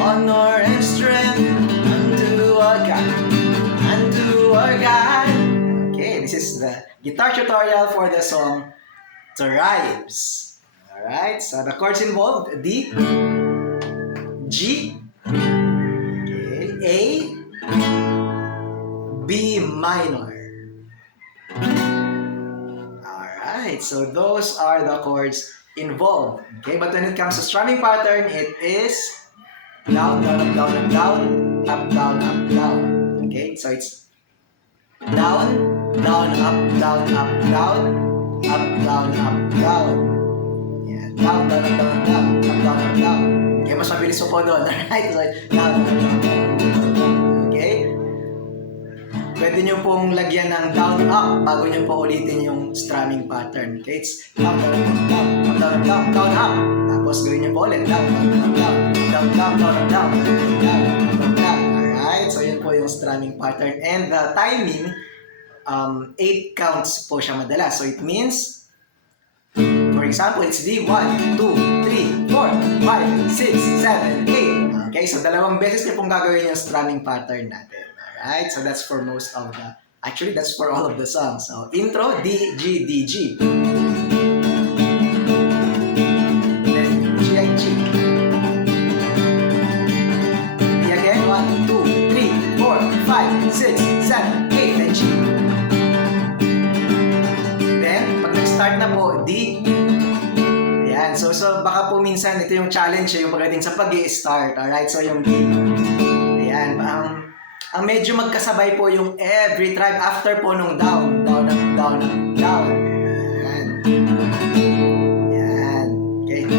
honor and strength unto our God, unto our God. Okay, this is the guitar tutorial for the song Tribes. Alright, so the chords involved: D, G, okay, A, B minor. Alright, so those are the chords involved. Okay, but when it comes to strumming pattern, it is down, down, up, down, up, down, up, down, up, down. Okay, so it's down, down, up, down, up, down, up, down, up, down. Yeah, down, down, up, down, down, up, down, up, down. Okay, mas mabilis mo po doon. Alright, so down, down, down, down, down. Okay? Pwede nyo pong lagyan ng down, up bago nyo po ulitin yung strumming pattern. Okay, it's down, down, down, up, down, down, down, up. Tapos gawin nyo po ulit. Down, down, down, down, down, down, down, down, down, down. Alright, so yun po yung strumming pattern. And the timing, 8 counts po siya madalas. So it means, for example, it's D, 1, 2, 3, 4, 5, 6, 7, 8. Okay, so dalawang beses nyo pong gagawin yung strumming pattern natin. Alright, so that's for most of the, actually that's for all of the songs. So intro, D, G, D, G. Then G, I, G. D again, 1, 2, 3, 4, 5, 6, 7, 8, then G. Then, pag nag-start na po, D. Ayan, so baka po minsan ito yung challenge yung pagdating sa pag-i-start. Alright, so yung D. Ayan, ang medyo magkasabay po yung every tribe after po nung down, down, up, down, up, down. Ayan. Ayan. Okay.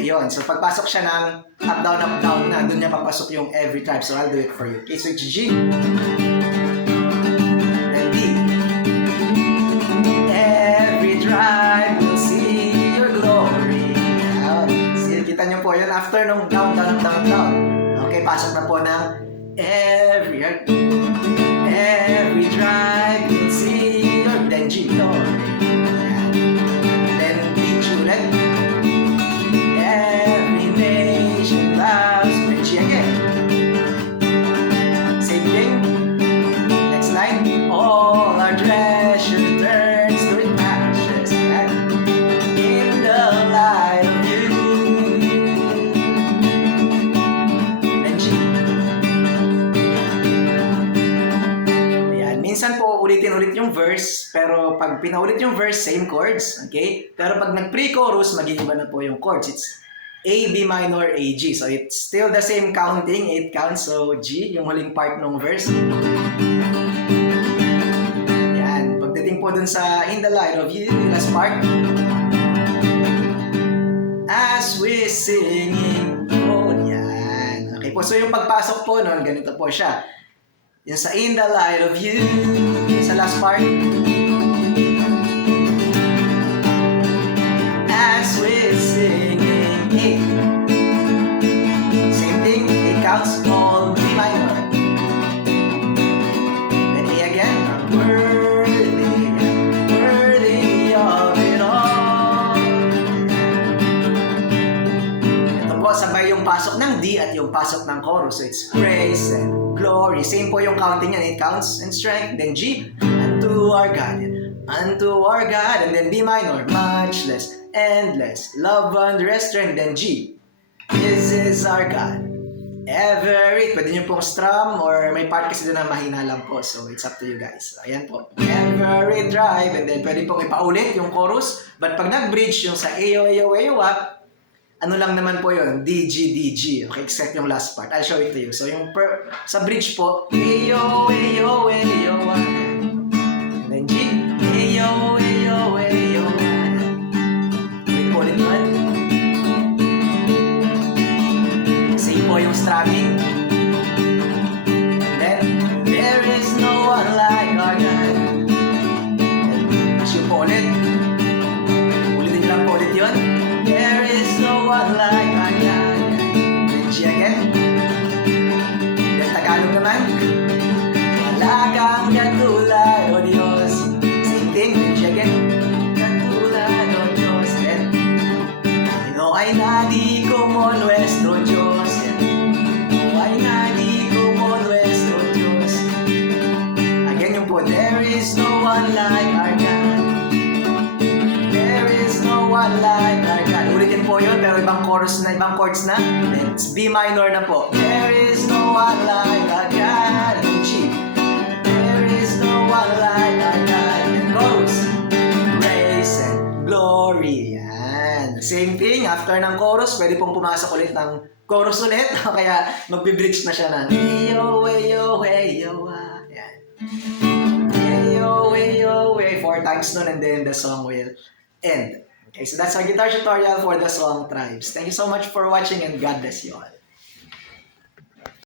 Yun. So, pagpasok siya ng up, down na, doon niya papasok yung every tribe. So, I'll do it for you. Okay, so it's G. Then D. Every tribe will see your glory. Ayan. So, kita niyo po yun after nung down, down, up, down, down. Okay, pasok na po ng every tribe will see your, then G, Lord. Then D, ulit. Every nation bows, then G again. Same thing. Next line. All our treasure turns to ashes, and in the light of you. Minsan po ulitin-ulit yung verse, pero pag pinaulit yung verse, same chords, okay? Pero pag nag-pre-chorus, mag-iiba na po yung chords. It's A, B minor, A, G. So it's still the same counting, 8 counts. So G, yung huling part ng verse. Yan. Pagdating po dun sa In the Light of You, yung last part. As we're singing, oh, yan. Okay po, so yung pagpasok po nun, ganito po siya. Yung sa In the Light of You, yung sa last part. As we're singing, A. Same thing, 8 counts, all B minor. Then A again, worthy, worthy of it all. Ito po, sabay yung pasok ng D at yung pasok ng chorus. So it's praise and glory. Same po yung counting yan. 8 counts and strength. Then G. Unto our God. Unto our God. And then B minor. Much less. Endless. Love under restraint. Then G. This is our God. Every. Pwede nyo pong strum or may part kasi doon na mahina lang po. So it's up to you guys. So, ayan po. Every drive. And then pwede pong ipaulit yung chorus. But pag nag-bridge yung sa Ayo, Ayo, Ayo, ano lang naman po yun, D, G, D, G. Okay, except yung last part. I'll show it to you. So, yung sa bridge po, Ayo, Ayo, Ayo, and then G, Ayo, Ayo, Ayo, wait po ulit naman. Same po yung strumming. And then, there is no one like our God. G po ulit. Ulitin lang po ulit yun. There is no one like our God. Then G again. Then Tagalog naman. Wala kang katulad, O Diyos. Same thing. Then G again. Katulad, O Diyos. Then, ay nadie como nuestro Dios. No hay nadie como nuestro Dios. Again yung po, there is no one like our God. There is no one like our God. Ulitin po yun, pero ibang chorus na, ibang chords na. It's B minor na po. There is no one like our God. Yung G. There is no one like our God. Yung chorus. Praise and glory. Yan. Same thing, after ng chorus, pwede pong pumasok ulit ng chorus ulit. Kaya magbe-bridge na siya ng Eyo, eyo, eyo, ah. Yan. Eyo, eyo, eyo. 4 times nun and then the song will end. Okay, so that's our guitar tutorial for the song Tribes. Thank you so much for watching and God bless you all.